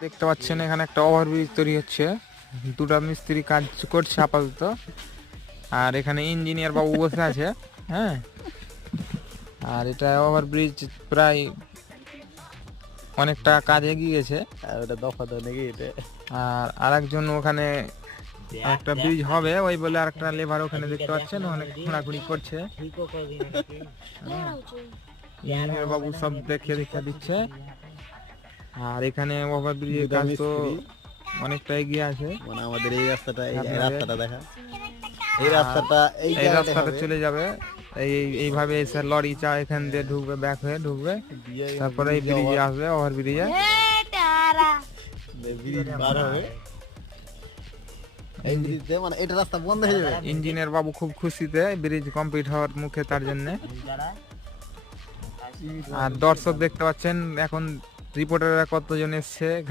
দেখতে পাচ্ছেন এখানে একটা ওভারব্রিজ তৈরি হচ্ছে, দুটা মিস্ত্রি কাজ করছে আপাতত। আর এখানে ইঞ্জিনিয়ার বাবু বসে আছে। হ্যাঁ, আর এটা ওভারব্রিজ প্রায় অনেকটা কাজ এগিয়ে গেছে। আর ওটা দফা দেয় নাকি এটা? আর আরেকজন ওখানে একটা ব্রিজ হবে ওই বলে আরেকটা লেবার ওখানে দেখতে পাচ্ছেন অনেক খোঁড়াখুড়ি করছে। ইঞ্জিনিয়ার বাবু সব দেখে দেখে দিচ্ছে। আর এখানে ওভারব্রিজের কাজ তো অনেকটা এগিয়ে আছে। মানে আমাদের এই রাস্তাটা, এই আপনাদের- রাস্তাটা দেখা, এই রাস্তাটা, এই এই রাস্তাটা চলে যাবে এইভাবে এসে লরি চা এখান দিয়ে ঢুকবে, ব্যাক হয়ে ঢুকবে, তারপরে এই ব্রিজে আসবে, ওভার ব্রিজে। ব্রিজ পার হবে। এই ব্রিজে মানে এটা রাস্তা বন্ধ হয়ে যাবে। ইঞ্জিনিয়ার বাবু খুব খুশিতে, ব্রিজ কমপ্লিট হওয়ার মুখে তার জন্য। আর দর্শক দেখতে পাচ্ছেন এখন রিপোর্টাররা কতজন এসছে এখানে।